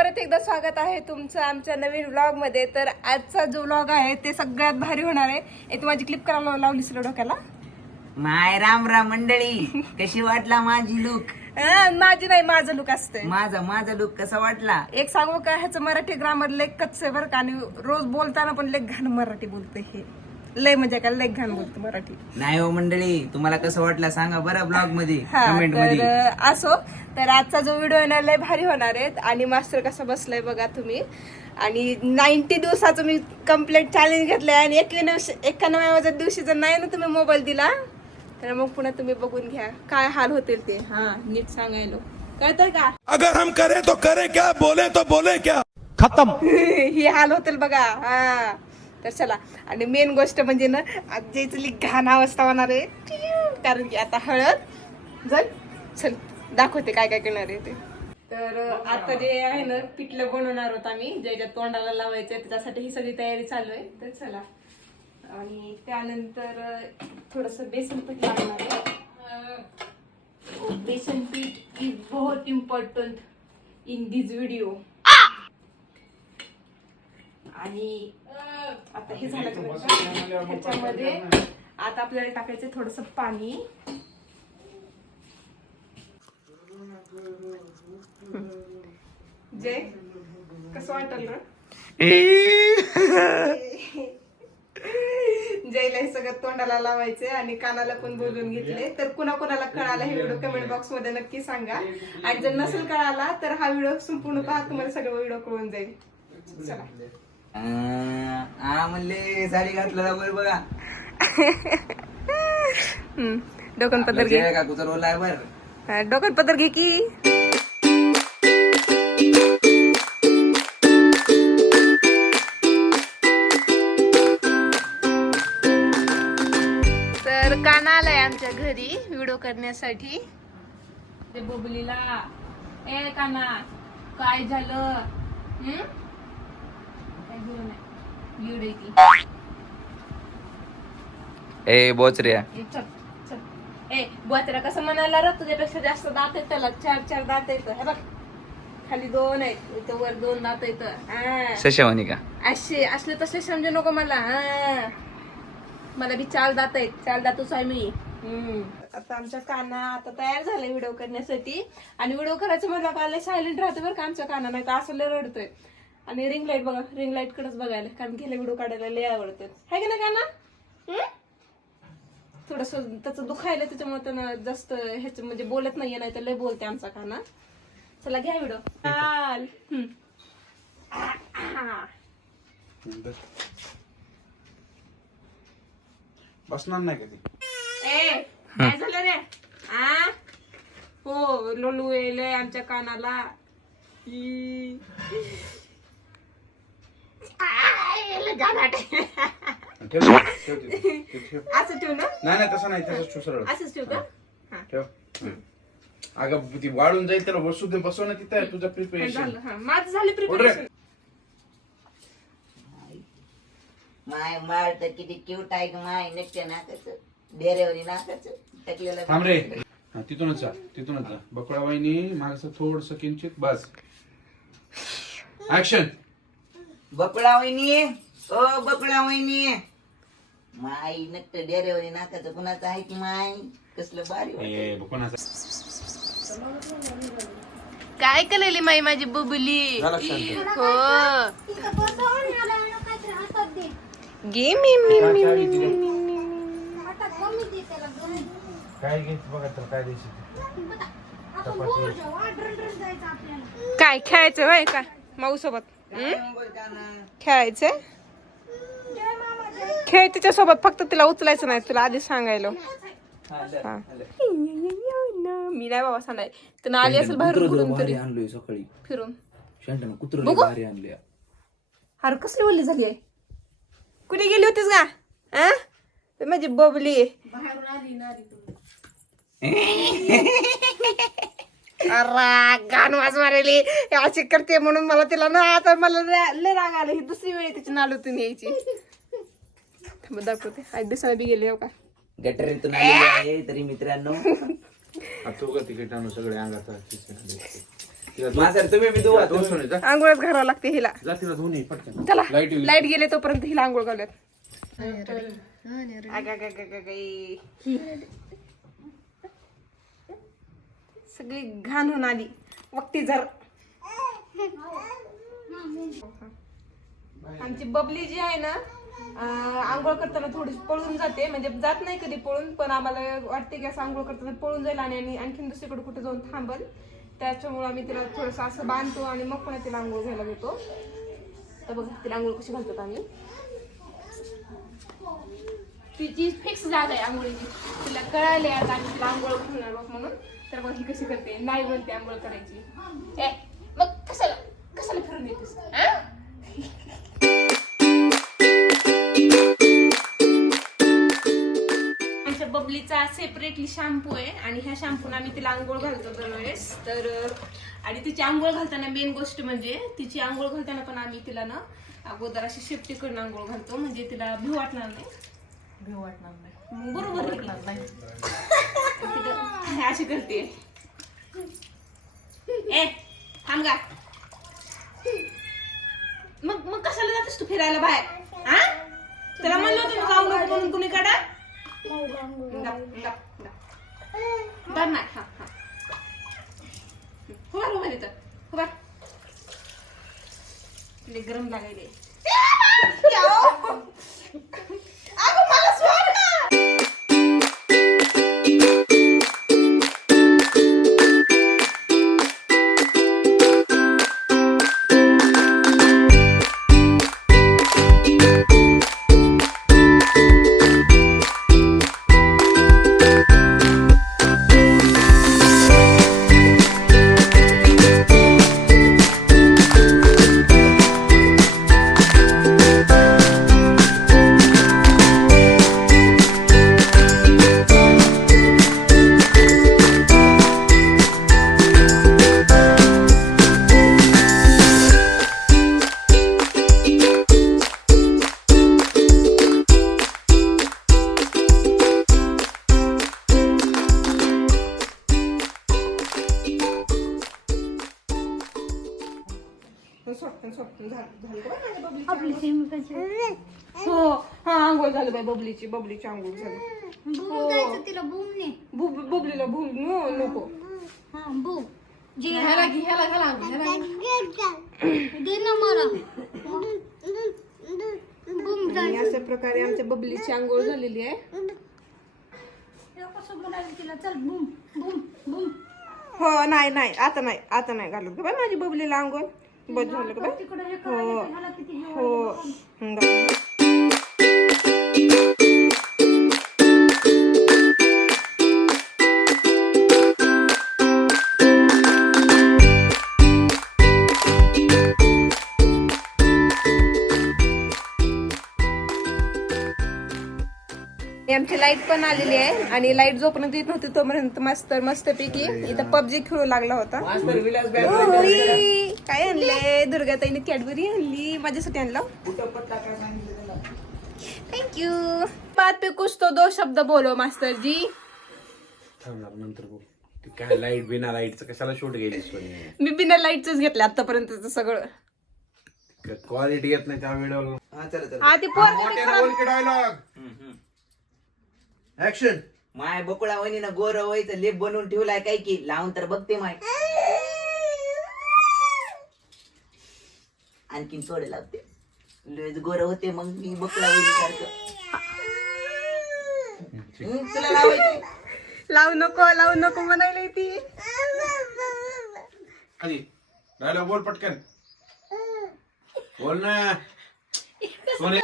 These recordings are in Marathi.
परत एकदा स्वागत आहे तुमचं आमच्या नवीन व्लॉगमध्ये तर आजचा जो व्लॉग आहे ते सगळ्यात भारी होणार आहे. तू माझी क्लिप करायला लावली सर डोक्याला? माय राम राम मंडळी. कशी वाटला माझी लुक माझी नाही माझं लुक असते माझा माझा लुक कसा वाटला? एक सांगू का ह्याचं मराठी ग्रामर लेख कच्चे बरं का. आणि रोज बोलताना पण लेख घाण मराठी बोलते हे. लय म्हणजे काय लेख घाण बोलते मराठी. नाही हो मंडळी तुम्हाला कसं वाटलं सांगा बरं ब्लॉगमध्ये हा कमेंट तर मध्ये. अं, असो तर आजचा जो व्हिडिओ येणार लय भारी होणार आहे. आणि मास्टर कसं बसलंय बघा तुम्ही. आणि नाईन्टी दिवसाचं मी कंप्लीट चॅलेंज घेतलंय आणि एकोणवीस एकाण्णव्या दिवशी जर नाही ना तुम्ही मोबाईल दिला तर मग पुन्हा तुम्ही बघून घ्या. काय हाल होतील ते. हा नीट सांगायलो. कळतंय का? अगर हम करें तो करें क्या बोले तो बोले क्या? ही हाल होतील बघा. हा. तर चला आणि मेन गोष्ट म्हणजे ना आजच्या इथली घाण अवस्था होणार आहे. कारण की आता हळद जल चल दाखवते काय काय करणार आहे ते. तर आता जे आहे ना पिठलं बनवणार होत आम्ही ज्याच्या तोंडाला लावायचं त्याच्यासाठी ही सगळी तयारी चालू आहे. तर चला. आणि त्यानंतर थोडस बेसन पीठ लागणार आहे. बेसन पीठ इज बहुत इम्पॉर्टंट इन दिस व्हिडिओ आणि आता हे झालं? ह्याच्यामध्ये आता आपल्याला टाकायचं थोडस पाणी. जय कसं वाटल जयला हे सगळं तोंडाला लावायचे आणि कानाला पण बोलून घेतले तर कुणा कुणाला कळाला हे व्हिडिओ कमेंट बॉक्समध्ये नक्की सांगा. आणि जर नसेल कळाला तर हा व्हिडिओ संपूर्ण पहा तुम्हाला सगळं व्हिडिओ कळून जाईल. चला. हा म्हणले साडी घातलं बर बघा. डोकन पदर घे. काकूचा रोल आहे बर. डोकन पदर घे की. तर काना आलाय आमच्या घरी व्हिडिओ करण्यासाठी. ते बोबलीला ए काना काय झालं? हम्म? काय झालं नाही. व्हिडिओ आहे की ए बोचऱ्या ए, बुवात्याला कसं म्हणायला रे तुझ्यापेक्षा जास्त दात आहेत त्याला. चार चार दात आहेत. हे बघ. खाली दोन आहेत. इथं वर दोन दात हा. शशवानी का? असे असले तसले समजू नको मला. हा. मला बी चार दात आहेत. चार दातच आहे मी. हम्म. आता आमच्या काना आता तयार झालाय व्हिडिओ करण्यासाठी. आणि व्हिडिओ करायचं का सायलेंट राहतो बरं का आमच्या काना. नाही तर असं रडतोय. आणि रिंग लाइट बघा रिंग लाइट कडेच बघायला कारण गेले व्हिडिओ काढायला लय आवडतात हाय की ना काना हम्म? थोडस त्याचं दुखायला त्याच्यामुळे त्यानं जास्त ह्याच म्हणजे बोलत नाहीये नाही तर लय बोलते आमचा काना चला घ्या व्हिडिओ चाल. हम्म. बसणार नाही कधी? ए काय झालं रे? आ? हो लोलू येले आमच्या कानाला. ठेव ठेव, ठेव ठेव. असं ठेव ना? नाही नाही तसं नाही तसंच ठेव सरळ. असंच ठेव का? हा. ठेव. अगं ती वाळून जाईल त्याला बसू दे बसव ना तिथं तुझं प्रिपरेशन झालं. हा माझं झालं. प्रिपरेशन माय माळ तर किती क्यूट आहे ग माय. नक्की नाकाचं डेरेवरी नाकाचं टाकलेलं थांब रे. हा, तिथूनच जा तिथूनच जा. बकळा वहिनी मागचं थोडस किंचित बस. ऍक्शन बकळा वहिनी. ओ बकळा वहिनी. माय नक्ट डेरेवरी नाकाचं कुणाचं आहे की माय कसलं भारी कोणाचा काय केलेली माई माझी बुबली? झाला शांत. हो. गे मी मी मी मी मी मी मी. काय घ्यायचं बघा तर काय द्यायचं काय खेळायचं होय का? माऊ सोबत खेळायचं खेळ तिच्या सोबत फक्त तिला उचलायचं नाही तुला आधी सांगायला हा. मी नाही बाबा सांगाय तर आली असेल बाहेरून कुठून तरी आणलोय सकाळी फिरून शंटानं कुत्र बघू. भारी आणले अरे कसली बोलली झाली आहे कुठे गेली होतीस का आ? माझी बबली अरे गाण वाज मारेली अशी करते म्हणून मला तिला ना आता मला लय लय राग आला ही दुसरी वेळ तिची नालूतून यायची थांब दाखवते. आज दिसायला बी गेले हो का? गटरीतून आलेली आहे तरी मित्रांनो. तू का तिकीट आणू सगळे अंगाचा तिला धुवून- मासर तुम्ही बी धुवा धुवून सोने, जा. आंघोळच घालावं लागते हिला. जा तिला धुवून ये, पटकन. चला लाइट गेले तोपर्यंत हिला आंघोळ घालूयात. सगळी घाण होऊन आली. वक्ती जर. आमची बबली जी आहे ना आंघोळ करताना थोडी पळून जाते. म्हणजे जात नाही कधी पळून पण आम्हाला वाटते की असं आंघोळ करताना पळून जाईल आणि आणि आणखीन दुसरीकडे कुठे जाऊन थांबल. त्याच्यामुळे आम्ही तिला थोडंसं असं बांधतो आणि मग पण तिला आंघोळ घ्यायला घेतो. तर बघा तिला आंघोळ कशी घालतात आम्ही. तिची फिक्स जागा आहे आंघोळीची. तिला कळाले आता आम्ही तिला आंघोळ घालणार म्हणून. तर मग ही कशी करते. नाही म्हणते आंघोळ करायची. मग कशाला कशाला फिरून येतेस? बबलीचा सेपरेटली शॅम्पू आहे आणि ह्या शॅम्पून आम्ही तिला आंघोळ घालतो दरवेळेस. तर आणि तिची आंघोळ घालताना मेन गोष्ट म्हणजे तिची आंघोळ घालताना पण आम्ही तिला ना अगोदर अशी शेपटी करून आंघोळ घालतो. म्हणजे तिला भिव वाटणार नाही. भिव वाटणार नाही. बरोबर नाही. अशी करते. ए थांब गा. मग मग कशाला जातेस तू फिरायला बाहेर? हा त्याला म्हणलं होतं जाऊ नको म्हणून कुणी काढा धर नाही हा हा हुबार हुबार इथं हुबार लय गरम लागायले बबलीची आंघोळ? हो हा आंघोळ झालं बाई बबलीची बबलीची आंघोळ झाली. बूम जायचं तिला बूमने बुब बबलीला भूल नो नको. हा बूम जे ह्याला घे ह्याला घाला ह्याला दे ना मला. बूम आणि अशा प्रकारे आमच्या बबलीची आंघोळ झालेली आहे. कसं तिला. चल बूम बूम बूम हो नाही नाही आता नाही आता नाही घालत का बाई माझी बबलीला आंघोळ बस झालं का तिकडे हे. हो लाइट पण आलेली आहे आणि लाइट जोपर्यंत येत नव्हती तोपर्यंत मस्त मस्तपैकी इथं पबजी खेळू लागला होता. मास्तर होय. काय आणले दुर्गाताईने कॅडबरी आणली. माझ्यासाठी आणलं. थँक्यू बात पे कुछ तो दो शब्द बोलो मास्टर जी नंतर बोल. ती काय लाइट बिना लाईटचं कशाला शूट गेली सोनी मी बिना लाईटच घेतलं आतापर्यंत सगळं. क्वालिटी येत नाही त्या व्हिडिओला हा चला चला. हा ती पोर डायलॉग ऍक्शन माय बकुळा वहिनीनं गोर वयचं लेप बनवून ठेवलाय काय की? लावून तर बघते माय. आणखीन थोडे लावते. लयच गोर होते मग मी बकुळा वहिनी सारखं. तुला लावायचं लावू नको लावू नको म्हणायला ती. डायलॉग बोल पटकन. बोल ना. सोने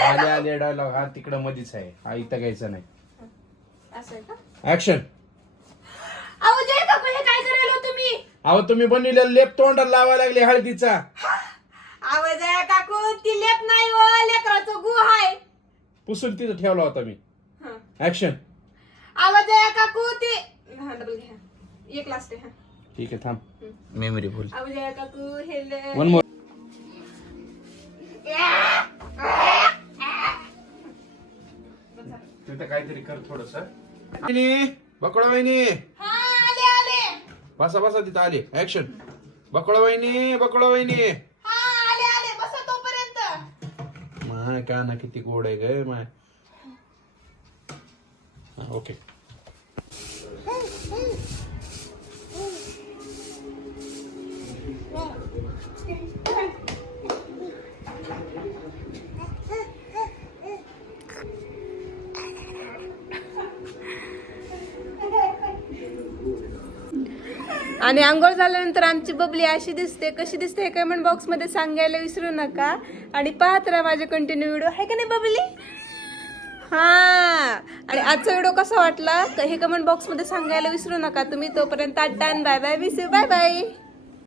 आले आले डायलॉग हा तिकडं मधीच आहे. हा इथं घ्यायचा नाही. असं आहे का? ऍक्शन अहो जय काकू हे काय करायला हो तुम्ही? अहो तुम्ही बनविलेला लेप तोंडाला लावायला लागले हळदीचा. आवाज आहे काकू ती लेप नाही हो लेकराचं गु आहे. पुसून तिथं ठेवला होता मी. ऍक्शन आवाज आहे काकू ती हा डबल घ्या. एक लास्ट आहे हा. ठीक आहे थांब. मेमरी फुल आवाज आहे काकू हे ले- वन मोर तिथं काहीतरी कर थोडस. बकळा वहिनी. हा आले आले. बसा बसा तिथं आले. ऍक्शन बकळा वहिनी बकळा वहिनी. हा आले आले. बसा तोपर्यंत. माय का ना किती गोड आहे ग माय. हा, ओके आणि आंघोळ झाल्यानंतर आमची बबली अशी दिसते कशी दिसते हे कमेंट बॉक्समध्ये सांगायला विसरू नका. आणि पाहत राहा माझे कंटिन्यू व्हिडिओ आहे का नाही बबली? हा. आणि आजचा व्हिडिओ कसा वाटला? हे कमेंट बॉक्समध्ये सांगायला विसरू नका. तुम्ही तोपर्यंत टाटा बाय बाय विस बाय बाय